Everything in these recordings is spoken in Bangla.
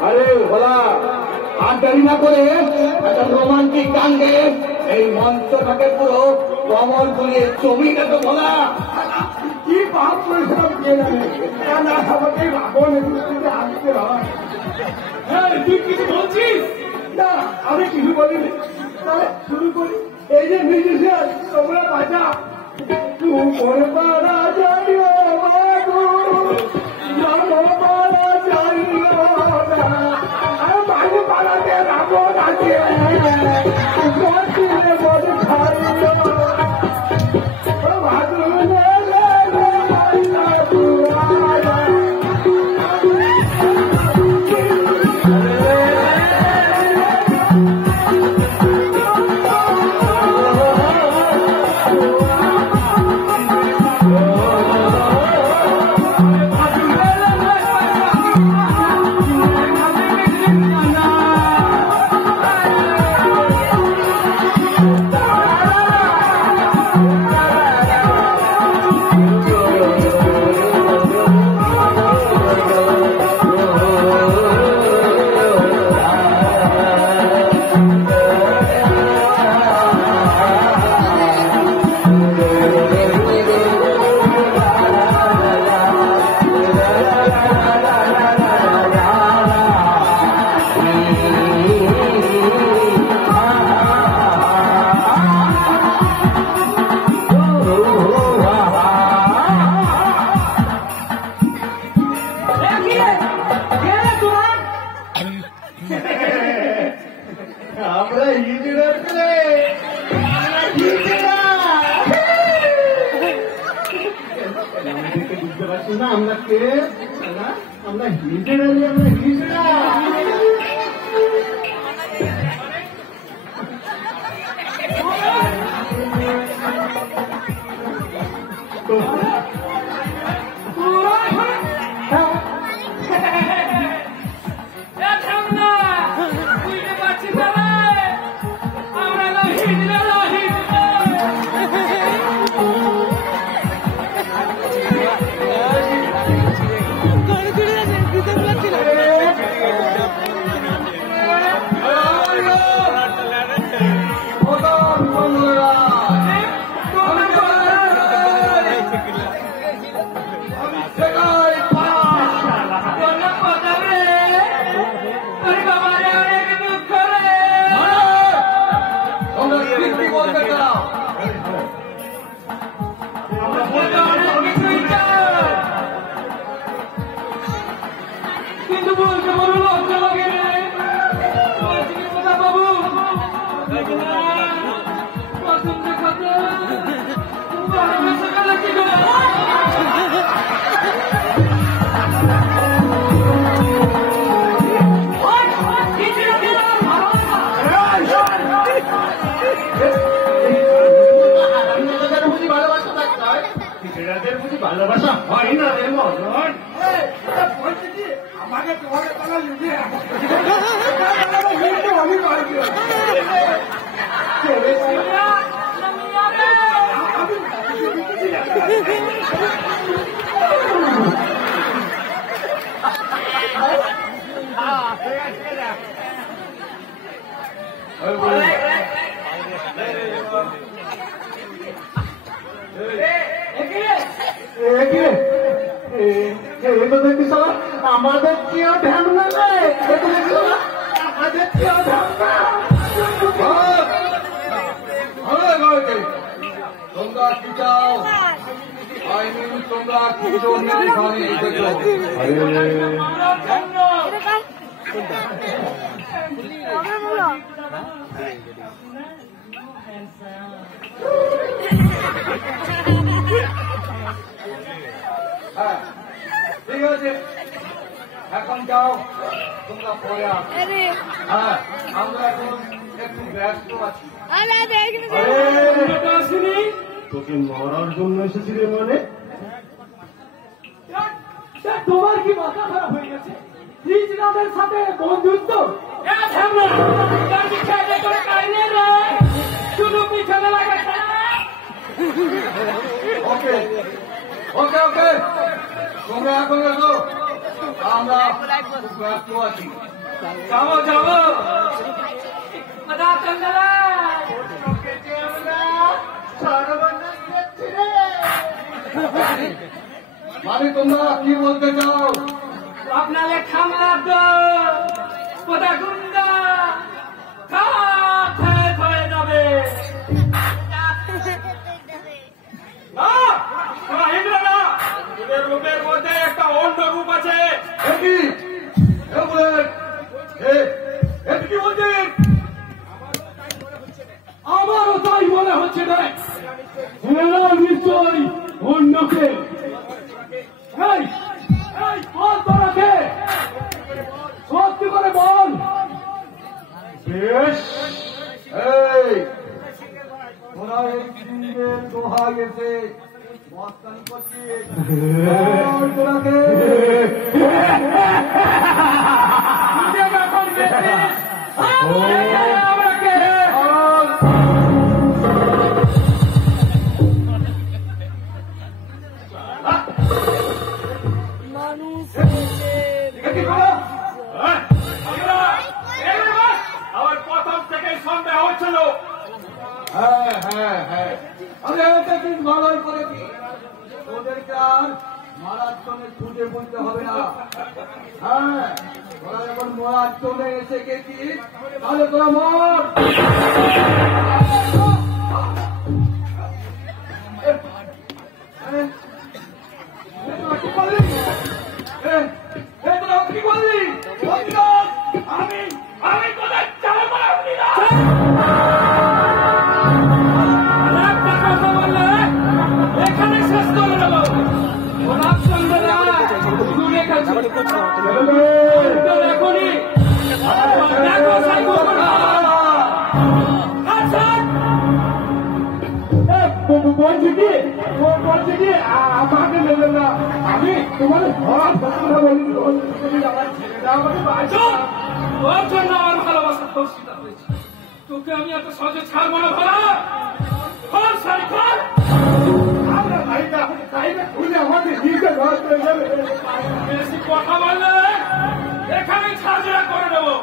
আরে ভোলা আর দেরি না করে একটা রোমান্টিক গান গেয়ে এই মঞ্চটাকে পুরো কমল করে জমিটা তো ভোলা কি পাপ করেছিলাম কে জানে না আমাকে ভাবন আসতে হয়। হ্যাঁ তুই কিছু বলছিস না আমি কিছু বলিনি তাহলে শুরু করি। এই যে মিউজিশিয়ান তোমরা বাজা তুই পারা যাইও বাবু পারা যাইও আর বাজে পাড়াতে রাবণ আছে আমরা কে আমরা হিজড়া আমরা হিজড়া ভালোবাসা হয় না রে মদন আমাকে তোমাকে তারা লিখে আমি আমাদের কেউ ধ্যান না আমাদের কেউ ধ্যান না তোমরা কি চাও তোমরা কি ঠিক আছে এখন যাও তোমরা পরে হ্যাঁ আমরা এখন একটু ব্যস্ত আছি তোকে মরার জন্য এসেছি রে মানে তোমার কি মাথা খারাপ হয়ে গেছে হিজড়াদের সাথে বন্ধুত্ব শুধু পিছনে লাগাচ্ছে ওকে ওকে ওকে, তোমরা এখন এসো, আমরা ব্যস্ত আছি। যাবো যাবো মানে তোমরা কি বলতে চাও? আপনারে খামলা কোথা গুন্ডা হয়ে যাবে রূপের মধ্যে একটা অন্য রূপ আছে। কি বলছেন? আমারও তাই মনে হচ্ছে রে, নিশ্চয়ই অন্যকে। বল তোরাকে, সত্যি করে বল। বেশ, এই তোরা এই সিংহের দোহাই এসে মস্তানি করছিস, তোরাকে আমার প্রথম থেকে সন্দেহ হচ্ছিল। হ্যাঁ হ্যাঁ হ্যাঁ, আমি একটা দিন ভালোই করেছি। ওদেরকে আর মারার জন্য খুঁজে বলতে হবে না। হ্যাঁ, তোরা যখন মরার জন্য এসে গেছিস, তাহলে তোরা মর। কি বললি? তোরা কি বললি? আমি তোদের চাল মারাবি না। এখানে শেষ করে দেব। গোলাপ চন্দ্রা দূরে গেছে এখনই বলছি কি আমাকে নেবেন না। আমি তোমাদের ঘর কথা বলি, ওর জন্য আমার ভালোবাসা ধর্ষিত হয়েছে। তোকে আমি এত সহজে ছাড়বো না। বেশি কথা বললে এখানে ছাড়া করে দেবো।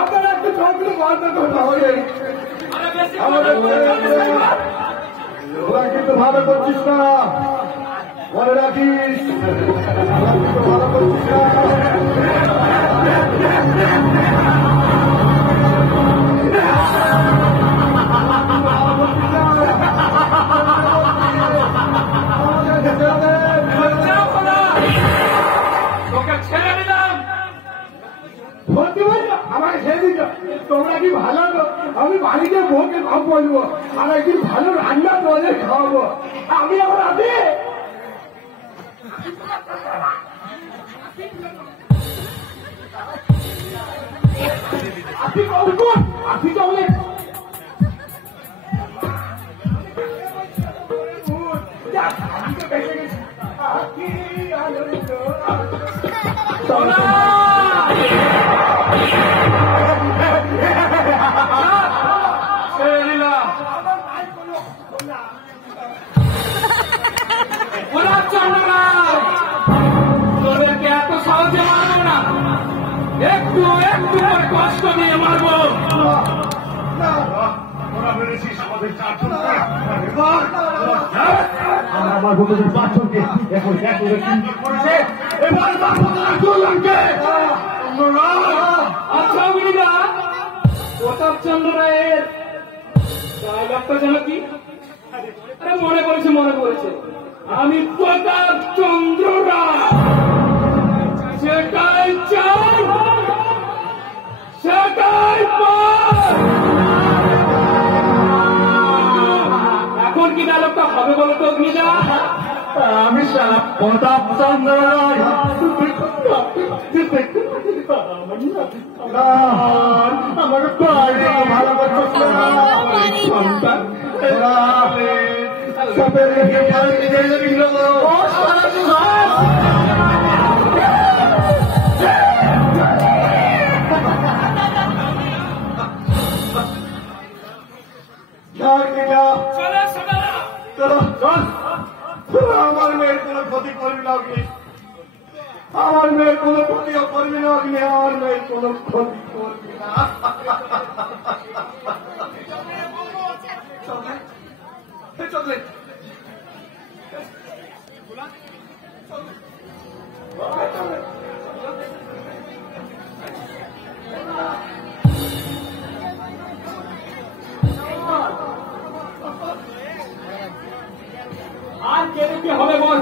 আপনারা একটু সবগুলো বন্ধ করতে হবে। তোরা কিন্তু ভালো করছিস না, মনে রাখিস। ভালো করছিস না। ছেড়ে দিলাম। আমাকে ছেড়ে দিল? তোমরা কি ভালো? আমি বাড়িতে বউকে কম বলবো, আর একদিন ভালো রান্না করে খাওয়াবো। আমি আবার আছি। আপনি কখন? আপনি তো অনেক তোদেরকে এত সহজে মারবো না, একটু একটু করে কষ্ট নিয়ে মারবো। আমার বন্ধুদের পাঁচজনকে এখন করেছে। এবার আচ্ছা অগ্নিদা, প্রতাপ চন্দ্র রায়ের ডায়লগটা যেন কি? আরে মনে পড়েছে। আমি প্রতাপ চন্দ্র রায়, সেটাই চাই সেটাই পাই। এখন কি ডায়লগটা হবে বলো তো অগ্নিদা? আমি সারা প্রতাপ চন্দ্র রায়। আমার ভালো করছিস না। চলে শোনা তোরা আমার মেয়ের কোনো ক্ষতি করবি না অগ্নি, আমার মেয়ের কোনো ক্ষতিও করবি না অগ্নি, আমার মেয়ের কোনো ক্ষতি করবি না। চলে আর কেন কি হবে বল?